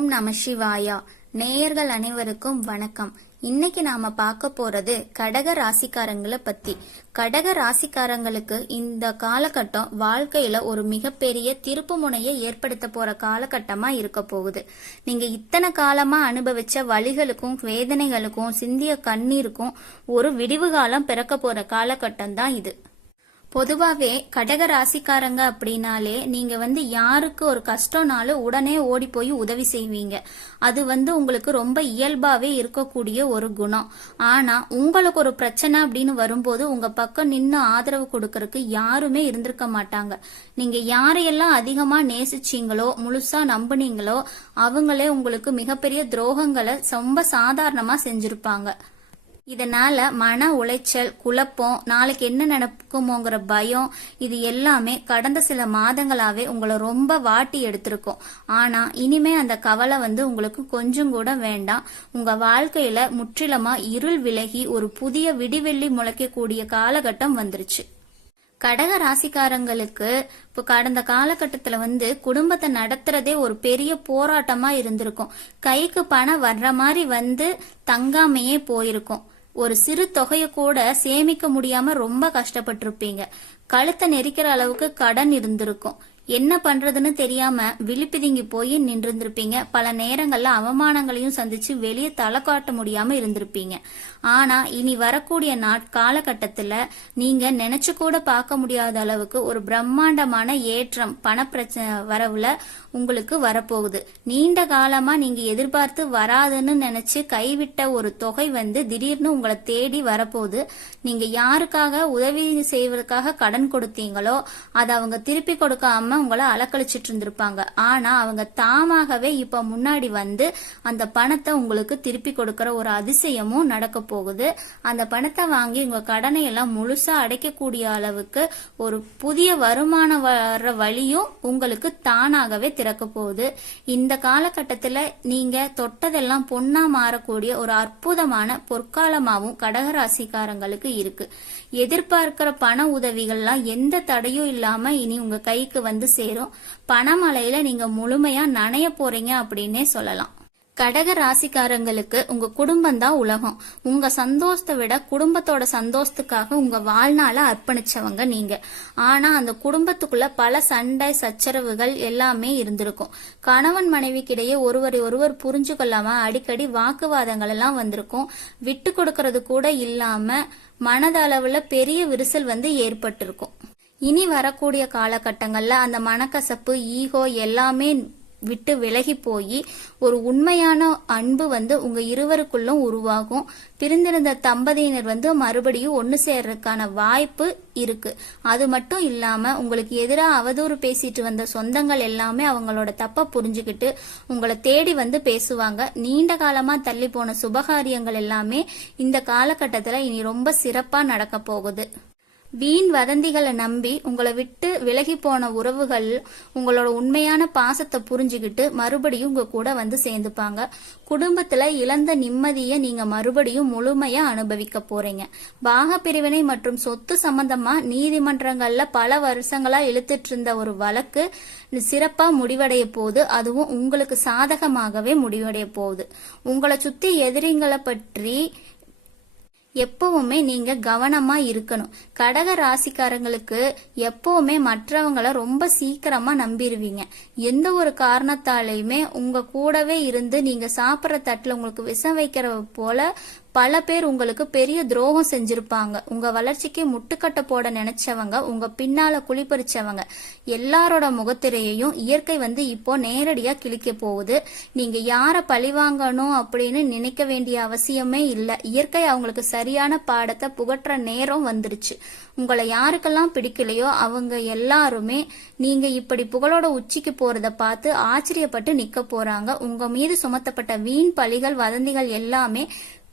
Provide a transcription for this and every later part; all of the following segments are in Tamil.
ஓம் நம சிவாயா. நேயர்கள் அனைவருக்கும் வணக்கம். இன்னைக்கு நாம பார்க்க போறது கடக ராசிக்காரங்களை பத்தி. கடக ராசிக்காரங்களுக்கு இந்த காலகட்டம் வாழ்க்கையில ஒரு மிகப்பெரிய திருப்பு முனையை ஏற்படுத்த போற காலகட்டமா இருக்க போகுது. நீங்க இத்தனை காலமா அனுபவிச்ச வலிகளுக்கும் வேதனைகளுக்கும் சிந்திய கண்ணீருக்கும் ஒரு விடிவு காலம் பிறக்க போற காலகட்டம் தான் இது. பொதுவாவே கடக ராசிக்காரங்க அப்படின்னாலே நீங்க யாருக்கு ஒரு கஷ்டம்னாலும் உடனே ஓடி போய் உதவி செய்வீங்க. அது உங்களுக்கு ரொம்ப இயல்பாவே இருக்கக்கூடிய ஒரு குணம். ஆனா உங்களுக்கு ஒரு பிரச்சனை அப்படின்னு வரும்போது உங்க பக்கம் நின்று ஆதரவு கொடுக்கறதுக்கு யாருமே இருந்திருக்க மாட்டாங்க. நீங்க யாரையெல்லாம் அதிகமா நேசிச்சீங்களோ முழுசா நம்புனீங்களோ அவங்களே உங்களுக்கு மிகப்பெரிய துரோகங்களை ரொம்ப சாதாரணமா செஞ்சிருப்பாங்க. இதனால மன உளைச்சல், குழப்பம், நாளைக்கு என்ன நடக்குமோங்கிற பயம், இது எல்லாமே கடந்த சில மாதங்களாவே உங்களை ரொம்ப வாட்டி எடுத்திருக்கும். ஆனா இனிமே அந்த கவலை உங்களுக்கு கொஞ்சம் கூட வேண்டாம். உங்க வாழ்க்கையில முற்றிலுமா இருள் விலகி ஒரு புதிய விடிவெள்ளி முளைக்கக்கூடிய காலகட்டம் வந்துருச்சு. கடக ராசிக்காரங்களுக்கு இப்போ கடந்த காலகட்டத்துல குடும்பத்தை நடத்துறதே ஒரு பெரிய போராட்டமா இருந்திருக்கும். கைக்கு பணம் வர்ற மாதிரி தங்காமையே போயிருக்கும். ஒரு சிறு தொகையை கூட சேமிக்க முடியாம ரொம்ப கஷ்டப்பட்டிருப்பீங்க. கழுத்தை நெரிக்கிற அளவுக்கு கடன் இருந்திருக்கும். என்ன பண்றதுன்னு தெரியாம விழிப்பிதுங்கி போய் நின்றிருந்திருப்பீங்க. பல நேரங்கள்ல அவமானங்களையும் சந்திச்சு வெளியே தலை காட்ட முடியாம இருந்திருப்பீங்க. ஆனா இனி வரக்கூடிய காலகட்டத்துல நீங்க நினைச்சு கூட பார்க்க முடியாத அளவுக்கு ஒரு பிரம்மாண்டமான ஏற்றம் பண வரவுல உங்களுக்கு வரப்போகுது. நீண்ட காலமா நீங்க எதிர்பார்த்து வராதுன்னு நினைச்சு கைவிட்ட ஒரு தொகை திடீர்னு உங்களை தேடி வரப்போகுது. நீங்க யாருக்காக உதவி செய்வதற்காக கடன் கொடுத்தீங்களோ அதை அவங்க திருப்பி கொடுக்காம உங்களை அலக்கழிச்சிட்டு இருந்திருப்பாங்க. ஆனா அவங்க தாமாகவே இப்ப முன்னாடி அந்த பணத்தை உங்களுக்கு திருப்பி கொடுக்கற ஒரு அதிசயமும் நடக்க போகுது. அந்த பணத்தை வாங்கி உங்க கடனை எல்லாம் முழுசா அடைக்கக்கூடிய அளவுக்கு ஒரு புதிய வருமானம் வர்ற வழியும் உங்களுக்கு தானாகவே திறக்க போகுது. இந்த காலகட்டத்துல நீங்க தொட்டதெல்லாம் பொன்னா மாறக்கூடிய ஒரு அற்புதமான பொற்காலமாவும் கடகராசிக்காரங்களுக்கு இருக்கு. எதிர்பார்க்கிற பண உதவிகள்லாம் எந்த தடையும் இல்லாம இனி உங்க கைக்கு சேரும். பணமழையில நீங்க முழுமையா நனைய போறீங்க அப்படின்னே சொல்லலாம். கடக ராசிக்காரங்களுக்கு உங்க குடும்பம் தான் உலகம். உங்க சந்தோஷத்தை விட குடும்பத்தோட சந்தோஷத்துக்காக உங்க வாழ்நாள அர்ப்பணிச்சவங்க நீங்க. ஆனா அந்த குடும்பத்துக்குள்ள பல சண்டை சச்சரவுகள் எல்லாமே இருந்திருக்கும். கணவன் மனைவிக்கிடையே ஒருவர் புரிஞ்சு கொள்ளாம அடிக்கடி வாக்குவாதங்கள் எல்லாம் வந்திருக்கும். விட்டு கொடுக்கறது கூட இல்லாம மனதளவுல பெரிய விரிசல் ஏற்பட்டிருக்கும். இனி வரக்கூடிய காலகட்டங்கள்ல அந்த மனக்கசப்பு, ஈகோ எல்லாமே விட்டு விலகி போய் ஒரு உண்மையான அன்பு உங்க இருவருக்குள்ளும் உருவாகும். பிரிந்திருந்த தம்பதியினர் மறுபடியும் ஒன்னு சேர்றதுக்கான வாய்ப்பு இருக்கு. அது மட்டும் இல்லாம உங்களுக்கு எதிராக அவதூறு பேசிட்டு வந்த சொந்தங்கள் எல்லாமே அவங்களோட தப்ப புரிஞ்சுக்கிட்டு உங்களை தேடி பேசுவாங்க. நீண்ட காலமா தள்ளி போன சுபகாரியங்கள் எல்லாமே இந்த காலகட்டத்துல இனி ரொம்ப சிறப்பா நடக்க போகுது. வீண் வதந்திகளை நம்பி உங்களை விட்டு விலகி போன உறவுகள் உங்களோட உண்மையான பாசத்தை புரிஞ்சுக்கிட்டு மறுபடியும் உங்க கூட சேர்ந்துப்பாங்க. குடும்பத்துல இழந்த நிம்மதியை நீங்க மறுபடியும் முழுமையா அனுபவிக்க போறீங்க. பாக பிரிவினை மற்றும் சொத்து சம்பந்தமா நீதிமன்றங்கள்ல பல வருஷங்களா இழுத்துட்டு இருந்த ஒரு வழக்கு சிறப்பா முடிவடைய போகுது. அதுவும் உங்களுக்கு சாதகமாகவே முடிவடைய போகுது. உங்களை சுத்தி எதிரிகளை பற்றி எப்பவுமே நீங்க கவனமா இருக்கணும். கடக ராசிக்காரங்களுக்கு எப்பவுமே மற்றவங்களை ரொம்ப சீக்கிரமா நம்பிடுவீங்க. எந்த ஒரு காரணத்தாலையுமே உங்க கூடவே இருந்து நீங்க சாப்பிட்ற தட்டுல உங்களுக்கு விஷம் வைக்கிற போல பல பேர் உங்களுக்கு பெரிய துரோகம் செஞ்சிருப்பாங்க. உங்க வளர்ச்சிக்கு முட்டுக்கட்டை போட நினைச்சவங்க, உங்க பின்னால குளிப்பறிச்சவங்க எல்லாரோட முகத்திரையையும் இயற்கை இப்போ நேரடியா கிழிக்க போகுது. நீங்க யார பழிவாங்கணும் அப்படின்னு நினைக்க வேண்டிய அவசியமே இல்லை. இயற்கை அவங்களுக்கு சரியான பாடத்தை புகற்ற நேரம் வந்துருச்சு. உங்களை யாருக்கெல்லாம் பிடிக்கலையோ அவங்க எல்லாருமே நீங்க இப்படி புகழோட உச்சிக்கு போறத பார்த்து ஆச்சரியப்பட்டு நிக்க போறாங்க. உங்க மீது சுமத்தப்பட்ட வீண் பழிகள் வதந்திகள் எல்லாமே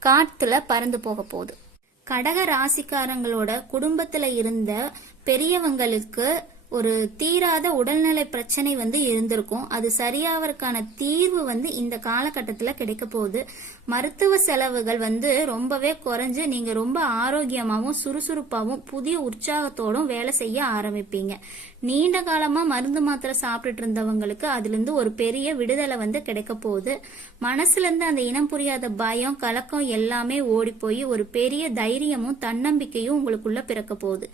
காத்துல பறந்து போக போகுது. கடக ராசிக்காரங்களோட குடும்பத்துல இருந்த பெரியவங்களுக்கு ஒரு தீராத உடல்நலை பிரச்சனை இருந்திருக்கும். அது சரியாவதற்கான தீர்வு இந்த காலகட்டத்துல கிடைக்க போகுது. மருத்துவ செலவுகள் ரொம்பவே குறைஞ்சு நீங்க ரொம்ப ஆரோக்கியமாவும் சுறுசுறுப்பாவும் புதிய உற்சாகத்தோடும் வேலை செய்ய ஆரம்பிப்பீங்க. நீண்ட காலமா மருந்து மாத்திரை சாப்பிட்டுட்டு இருந்தவங்களுக்கு அதுல இருந்து ஒரு பெரிய விடுதலை வந்து கிடைக்க போகுது. மனசுல இருந்து அந்த இனம் புரியாத பயம் கலக்கம் எல்லாமே ஓடி போய் ஒரு பெரிய தைரியமும் தன்னம்பிக்கையும் உங்களுக்குள்ள பிறக்க போகுது.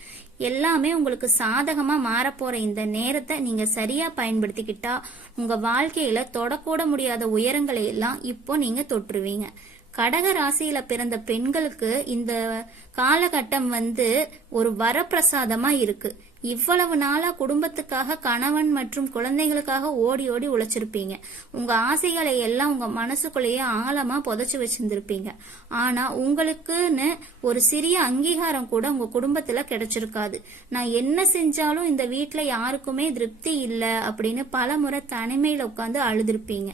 எல்லாமே உங்களுக்கு சாதகமா மாறப்போற இந்த நேரத்தை நீங்க சரியா பயன்படுத்திக்கிட்டா உங்க வாழ்க்கையில தொடக்கூட முடியாத உயரங்களை எல்லாம் இப்போ நீங்க தொற்றுவீங்க. கடக ராசியில பிறந்த பெண்களுக்கு இந்த காலகட்டம் வந்து ஒரு வரப்பிரசாதமா இருக்கு. இவ்வளவு நாளா குடும்பத்துக்காக கணவன் மற்றும் குழந்தைகளுக்காக ஓடி ஓடி உழைச்சிருப்பீங்க. உங்க ஆசைகளை எல்லாம் உங்க மனசுக்குள்ளேயே ஆழமா புதைச்சு வச்சிருந்திருப்பீங்க. ஆனா உங்களுக்குன்னு ஒரு சிறிய அங்கீகாரம் கூட உங்க குடும்பத்துல கிடைச்சிருக்காது. நான் என்ன செஞ்சாலும் இந்த வீட்டுல யாருக்குமே திருப்தி இல்ல அப்படின்னு பல முறை தனிமையில உட்காந்து அழுதுருப்பீங்க.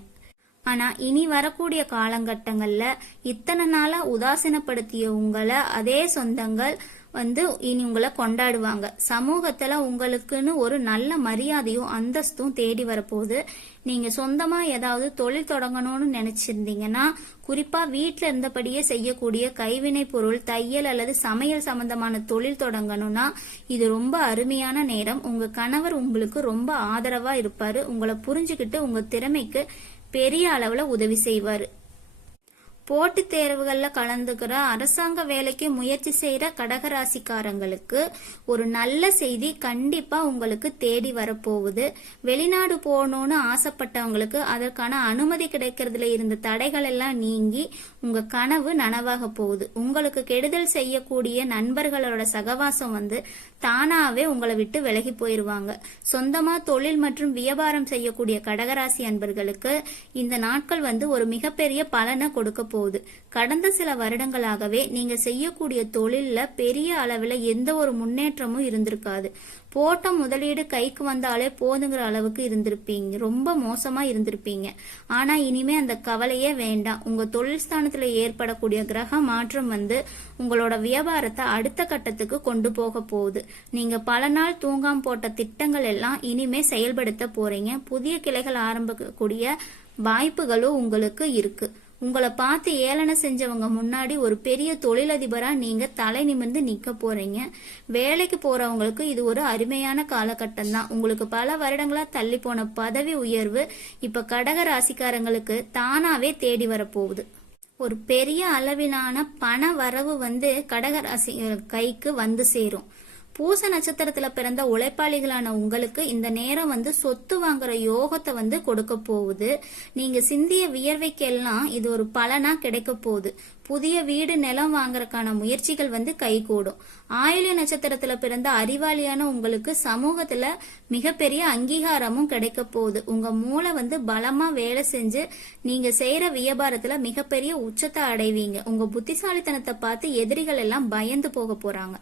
ஆனா இனி வரக்கூடிய காலகட்டங்கள்ல இத்தனை நாளா உதாசீனப்படுத்திய உங்களை அதே சொந்தங்கள் வந்து இனி உங்களை கொண்டாடுவாங்க. சமூகத்துல உங்களுக்குன்னு ஒரு நல்ல மரியாதையும் அந்தஸ்தும் தேடி வரப்போகுது. நீங்க சொந்தமா ஏதாவது தொழில் தொடங்கணும்னு நினைச்சிருந்தீங்கன்னா, குறிப்பா வீட்டுல இருந்தபடியே செய்யக்கூடிய கைவினை பொருள், தையல் அல்லது சமையல் சம்பந்தமான தொழில் தொடங்கணும்னா இது ரொம்ப அருமையான நேரம். உங்க கணவர் உங்களுக்கு ரொம்ப ஆதரவா இருப்பாரு. உங்களை புரிஞ்சுக்கிட்டு உங்க திறமைக்கு பெரிய அளவுல உதவி செய்வாரு. போட்டித் தேர்வுகள்ல கலந்துக்கிற அரசாங்க வேலைக்கு முயற்சி செய்யற கடகராசிக்காரங்களுக்கு ஒரு நல்ல செய்தி கண்டிப்பா உங்களுக்கு தேடி வரப்போகுது. வெளிநாடு போகணும்னு ஆசைப்பட்டவங்களுக்கு அதற்கான அனுமதி கிடைக்கிறதுல இருந்த தடைகள் எல்லாம் நீங்கி உங்க கனவு நனவாக போகுது. உங்களுக்கு கெடுதல் செய்யக்கூடிய நண்பர்களோட சகவாசம் வந்து தானாவே உங்களை விட்டு விலகி போயிருவாங்க. சொந்தமா தொழில் மற்றும் வியாபாரம் செய்யக்கூடிய கடகராசி அன்பர்களுக்கு இந்த நாட்கள் வந்து ஒரு மிகப்பெரிய பலனை கொடுக்க போகுது. கடந்த சில வருடங்களாகவே நீங்க செய்யக்கூடிய தொழில்ல பெரிய அளவுல எந்த ஒரு முன்னேற்றமும் இருந்திருக்காது. போட்ட முதலீடு கைக்கு வந்தாலே போதுங்கிற அளவுக்கு இருந்திருப்பீங்க. ரொம்ப மோசமா இருந்திருப்பீங்க. ஆனா இனிமே அந்த கவலையே வேண்டாம். உங்க தொழில் ஸ்தானத்துல ஏற்படக்கூடிய கிரக மாற்றம் வந்து உங்களோட வியாபாரத்தை அடுத்த கட்டத்துக்கு கொண்டு போக போகுது. நீங்க பல நாள் தூங்காம போட்ட திட்டங்கள் எல்லாம் இனிமே செயல்படுத்த போறீங்க. புதிய கிளைகள் ஆரம்பிக்கக்கூடிய வாய்ப்புகளும் உங்களுக்கு இருக்கு. உங்களை பார்த்து ஏளன செஞ்சவங்க முன்னாடி ஒரு பெரிய தொழிலதிபரா நீங்க தலை நிமிர்ந்து நிக்க போறீங்க. வேலைக்கு போறவங்களுக்கு இது ஒரு அருமையான காலகட்டம் தான். உங்களுக்கு பல வருடங்களா தள்ளி போன பதவி உயர்வு இப்ப கடக ராசிக்காரங்களுக்கு தானாவே தேடி வரப்போகுது. ஒரு பெரிய அளவிலான பண வரவு வந்து கடக ராசி கைக்கு வந்து சேரும். பூச நட்சத்திரத்துல பிறந்த உழைப்பாளிகளான உங்களுக்கு இந்த நேரம் வந்து சொத்து வாங்குற யோகத்தை வந்து கொடுக்க போகுது. நீங்க சிந்திய வியர்வைக்கெல்லாம் இது ஒரு பலனா கிடைக்க போகுது. புதிய வீடு நிலம் வாங்குறதுக்கான முயற்சிகள் வந்து கைகூடும். ஆயில்ய நட்சத்திரத்துல பிறந்த அறிவாளியான உங்களுக்கு சமூகத்துல மிகப்பெரிய அங்கீகாரமும் கிடைக்க போகுது. உங்க மூளை வந்து பலமா வேலை செஞ்சு நீங்க செய்யற வியாபாரத்துல மிகப்பெரிய உச்சத்தை அடைவீங்க. உங்க புத்திசாலித்தனத்தை பார்த்து எதிரிகள் எல்லாம் பயந்து போக போறாங்க.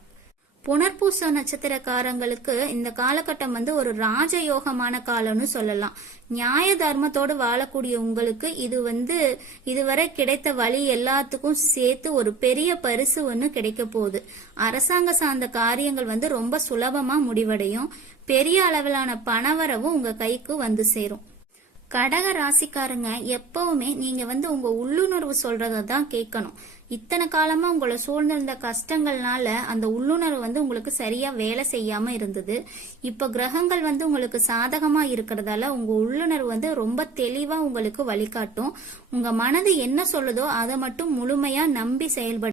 புனர்பூச நட்சத்திரக்காரங்களுக்கு இந்த காலகட்டம் வந்து ஒரு ராஜயோகமான காலம்னு சொல்லலாம். நியாய தர்மத்தோடு வாழக்கூடிய உங்களுக்கு இது வந்து இதுவரை கிடைத்த வழி எல்லாத்துக்கும் சேர்த்து ஒரு பெரிய பரிசு ஒன்று கிடைக்க போகுது. அரசாங்க சார்ந்த காரியங்கள் வந்து ரொம்ப சுலபமா முடிவடையும். பெரிய அளவிலான பணவரவும் உங்க கைக்கு வந்து சேரும். கடக ராசிக்காரங்க எப்பவுமே நீங்க வந்து உங்க உள்ளுணர்வு சொல்றத தான் கேட்கணும். இத்தனை காலமா உங்களை சூழ்ந்திருந்த கஷ்டங்கள்னால அந்த உள்ளுணர்வு வந்து உங்களுக்கு சரியா வேலை செய்யாம இருந்தது. இப்ப கிரகங்கள் வந்து உங்களுக்கு சாதகமா இருக்கிறதால உங்க உள்ளுணர்வு வந்து ரொம்ப தெளிவா உங்களுக்கு வழிகாட்டும். உங்க மனது என்ன சொல்லுதோ அதை மட்டும் முழுமையா நம்பி செயல்பட